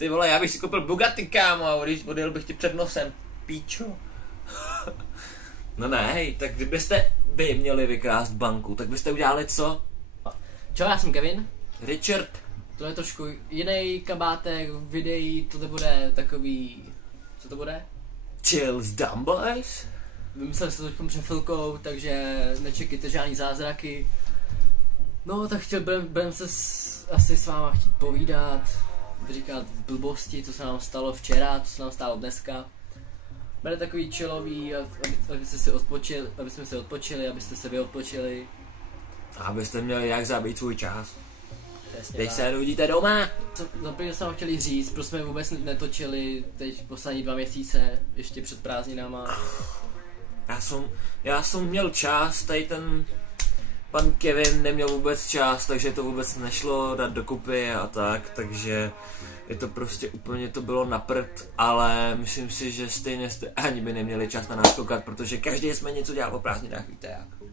Ty vole, já bych si koupil Bugatti, kámo, a odjel bych ti před nosem. Píčo. No ne, hej, tak kdybyste vy měli vykrást banku, tak byste udělali co? Čau, já jsem Kevin. Richard. To je trošku jiný kabátek, videí, to bude takový... Co to bude? Chill s Dumb Boys? Vymysleli se to takovou přefilkou, takže nečekejte žádný zázraky. No, tak budem se asi s váma chtít povídat, říkat blbosti, co se nám stalo včera, co se nám stalo dneska. Bude takový chillový, aby jsme si odpočili, abyste se vy odpočili. A abyste měli jak zabít svůj čas. Přesně Když tak. se nudíte doma. Zaprvé jsme vám chtěli říct, proč jsme vůbec netočili teď poslední 2 měsíce, ještě před prázdninama. Já jsem měl čas, tady ten pan Kevin neměl vůbec čas, takže to vůbec nešlo dát dokupy a tak, takže je to prostě úplně to bylo na prd, ale myslím si, že stejně jste ani by neměli čas na nás koukat, protože každý jsme něco dělal o prázdninách, víte jak.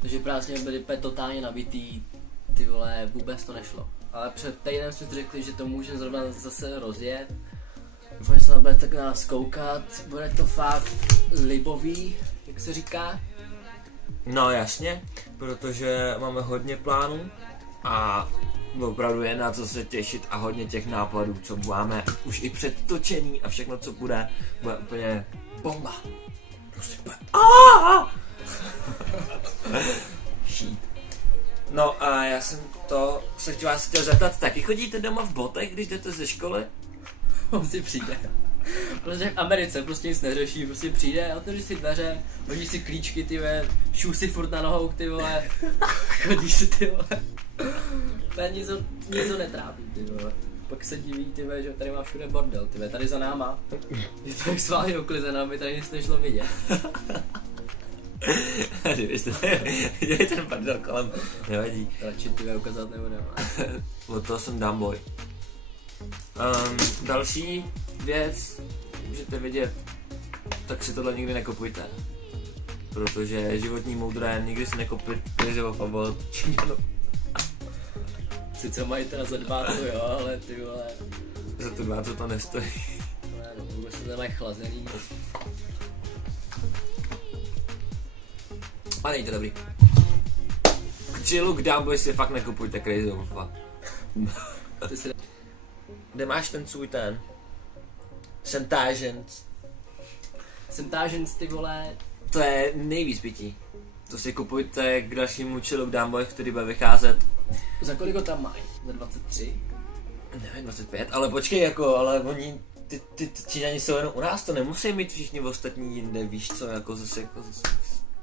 Takže prázdniny byly úplně totálně nabitý, ty vole, vůbec to nešlo. Ale před týdnem jsme si řekli, že to může zrovna zase rozjet. Doufám, že se nám bude tak na nás koukat, bude to fakt libový, jak se říká. No jasně, protože máme hodně plánů a opravdu je na co se těšit a hodně těch nápadů, co máme už i předtočený a všechno, co bude úplně bomba. Prostě bude šít. No a já jsem se vás chtěl zeptat, taky chodíte doma v botech, když jdete ze školy? On si přijde. Prostě v Americe prostě nic neřeší, prostě přijde, otevří si dveře, hodí si klíčky, ty vole, šů si furt na nohou, ty vole, chodí si, ty vole. Něco netrápí, ty vole. Pak se diví, ty vole, že tady má všude bordel, ty vole, tady za náma. Je to jak sválně oklizeno, aby tady nic nešlo vidět. Kdybyste viděli ten bordel kolem, nevadí. Radši ty vole ukázat nebudeme. Od toho jsem Dumbboy. Další věc, můžete vidět, tak si tohle nikdy nekupujte. Protože životní moudré, nikdy si nekupujte v fabot Číňanů. Sice mají teda za 2, jo, ale ty vole. Za to 2 to nestojí. No, vůbec se nemají chlazený. A není to dobrý. K chillu, k Dumbboy si fakt nekupujte Crazy Wolfa. Kde máš ten svůj ten? Sentagens. Sentagens, ty vole. To je nejvíc pití. To si kupujte k dalšímu chillu k Dumbboy, který bude vycházet. Za kolik ho tam mají? Za 23? Nevím, 25, ale počkej jako, ale oni, ty Číňani jsou jenom u nás, to nemusí mít všichni ostatní jinde, víš co, jako zase.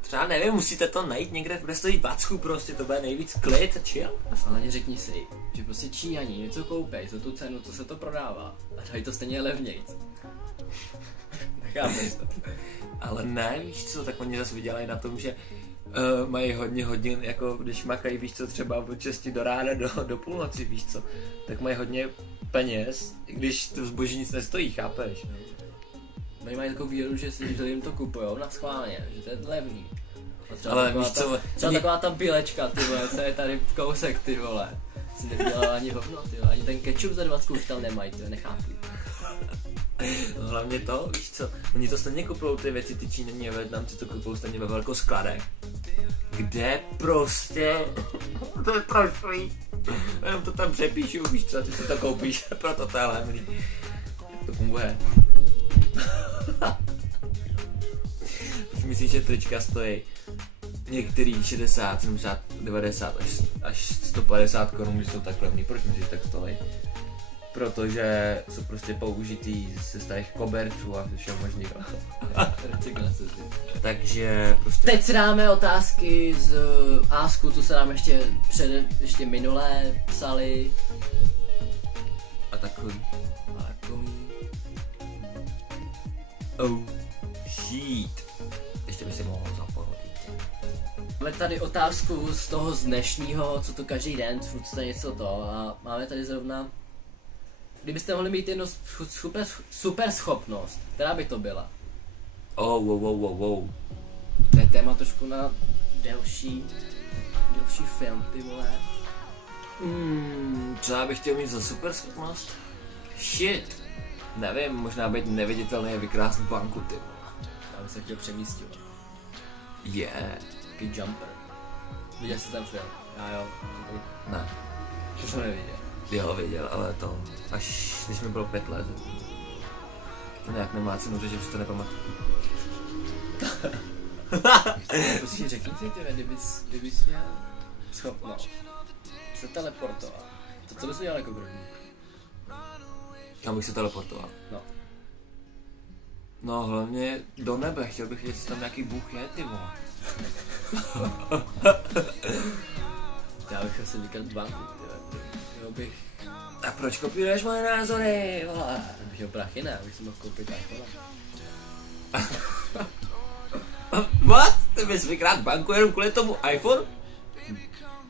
Třeba nevím, musíte to najít někde, kde stojí 20, prostě to bude nejvíc klid a chill. Ale neřekni si, že prostě Číňani něco koupej za tu cenu, co se to prodává a dají to stejně levnějc. Nechápeš to. Ale ne, víš co, tak oni zase vydělají na tom, že mají hodně hodin, jako když makají, víš co, třeba od 6 do rána do půlnoci, víš co, tak mají hodně peněz, i když to zboží nic nestojí, chápeš? Oni mají takovou víru, že jim to kupujou na schválně, že to je levný. Ale víš co, třeba taková ta bílečka, ty vole, co je tady v kousek, ty vole. Si nedělal ani hovno, ty vole, ani ten ketchup za 20 už tam nemají, ty nechápu. No, hlavně to, víš co, oni to stejně kupují ty věci, ty Číňani a Vietnamci to kupují stejně ve velkou skladech. Kde prostě, to je prošlý, jenom to tam přepíšu, víš co, ty si to koupíš, proto to je levný. Jak to funguje? Myslíš, že trička stojí některý 60, 70, 90 až 150 korun, když jsou tak levný, proč myslíš, že tak stojí? Protože jsou prostě použitý ze starých koberců a všeho možného. Takže prostě... Teď si dáme otázky z Asku, co se nám ještě minulé psali. A takový. Oh, shit. Ještě by si mohl zapomenout. Máme tady otázku z toho z dnešního, co to každý den, furt jste něco to a máme tady zrovna. Kdybyste mohli mít jednu super schopnost, která by to byla? Wow. To je téma trošku na delší film, ty vole. Co já bych chtěl mít za super schopnost? Shit. Nevím, možná být neviditelný a vykrást banku, ty. Já bych se chtěl přemístit. Taký jumper. Viděl jsi ten film? Já jo. Ne. To jsem neviděl. Jo, viděl, ale to až když mi bylo 5 let. To nějak nemá cenu, že si to nepamatuju. Prostě řekni si, kdybys měl schopnost se teleportovat. To co bys udělal jako první? Kam bych se teleportoval? No. No hlavně do nebe, chtěl bych vědět, jestli tam nějaký bůh je, ty vole. Já bych asi vykat banku, ty. Jo bych... A proč kopíruješ moje názory, vole? Já bych měl prachy, ne? Abych si mohl koupit iPhone. What? Ty bys vykrát banku jenom kvůli tomu iPhone?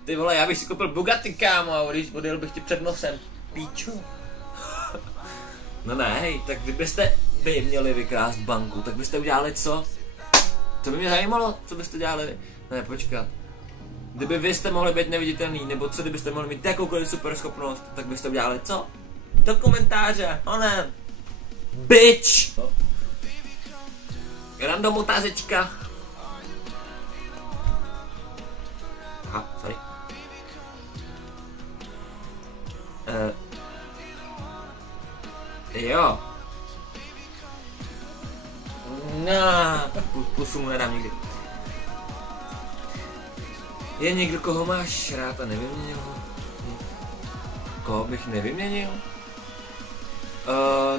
Ty vole, já bych si koupil Bugatti, kámo, a odjel bych ti před nosem. Píčo. No ne, hej, tak kdybyste vy měli vykrást banku, tak byste udělali co? To by mě zajímalo, co byste dělali. Ne, počkat. Kdyby vy jste mohli být neviditelný, nebo co kdybyste mohli mít jakoukoliv super schopnost, tak byste udělali co? Do komentáře, ne. Bitch! Random otázečka. Aha, sorry. Jo. Pusu mu nedám nikdy. Je někdo, koho máš rád a nevyměnil ho? Koho bych nevyměnil?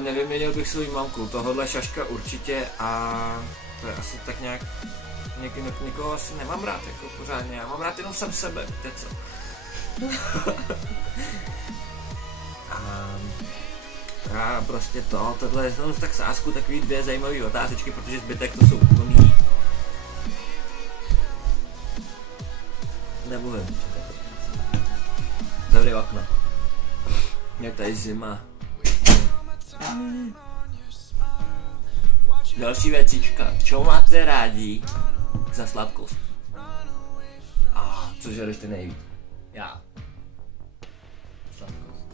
Nevyměnil bych svou mamku, tohohle šaška určitě a to je asi tak nějak, někoho asi nemám rád jako pořádně, já mám rád jenom sám sebe, víte co? A prostě tohle je znovu tak sázku, takový 2 zajímavé otázečky, protože zbytek to jsou úplný. Nemluvím. Zavři okno. Je tady zima. Další věcička. Čeho máte rádi za sladkost? Co žereš ty nejvíc? Já. Sladkost.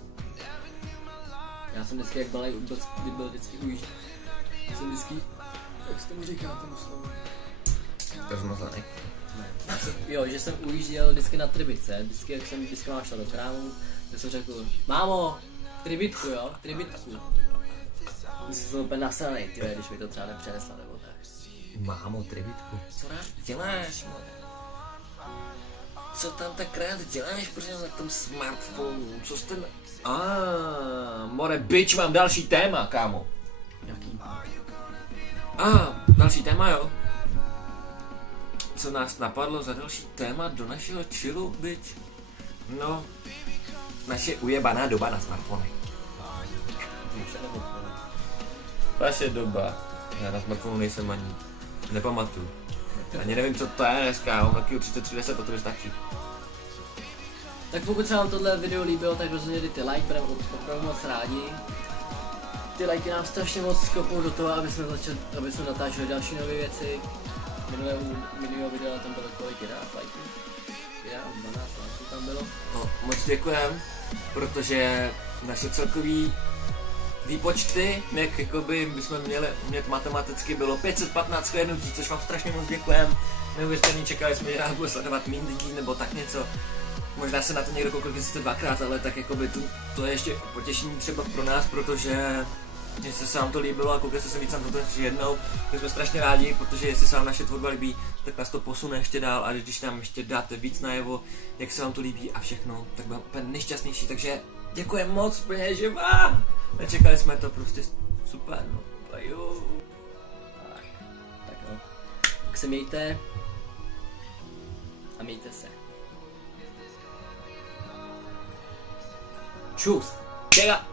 Já jsem vždycky, jak byl vždycky ujíždět. Jsem vždycky... Jak se tomu říká tomu slovu? To zmazaný. Jo, že jsem ujížděl vždycky na tribice. Vždycky, jak jsem máš šel do krámu, tak jsem řekl, mámo, tribitku, jo, tribitku. Myslím, že jsem úplně nasranej, tyhle, když mi to třeba nepřenesla nebo tak. Mámo, tribitku. Co rád děláš, more? Co tam tak rád děláš, protože na tom smartphonu? Co jste more, bitch, mám další téma, kámo. Jaký? Další téma, jo. Co nás napadlo za další téma do našeho chillu, bitch? No, naše ujebaná doba na smartfonech. Vaše doba. Já na smartphonu nejsem ani nepamatuju. Ani nevím, co to je dneska, mám taky 3310 a to stačí. Tak pokud se vám tohle video líbilo, tak rozhodně dejte like, budeme opravdu moc rádi. Ty lajky nám strašně moc skopou do toho, aby jsme natáčeli další nové věci. Minulého videa tam bylo kolik? 11 lajků? 12 lajků tam bylo. No, moc děkujem, protože naše celkový výpočty, jak jakoby bychom měli umět matematicky, bylo 515 shlédnutí, což vám strašně moc děkujem. Neuvěřitelně čekali jsme, že nás bude sledovat méně lidí nebo tak něco. Možná se na to někdo koukal jste 2krát, ale tak jakoby to je ještě potěšení třeba pro nás, protože jestli se vám to líbilo a koukali jste se víc na to ještě jednou, tak jsme strašně rádi, protože jestli se vám naše tvorba líbí, tak nás to posune ještě dál a když nám ještě dáte víc najevo, jak se vám to líbí a všechno, tak budeme úplně nejšťastnější, takže děkujem moc, úplně, že nečekali jsme to, prostě super, no, jo. Tak jo, tak se mějte a mějte se. Čus. Čega.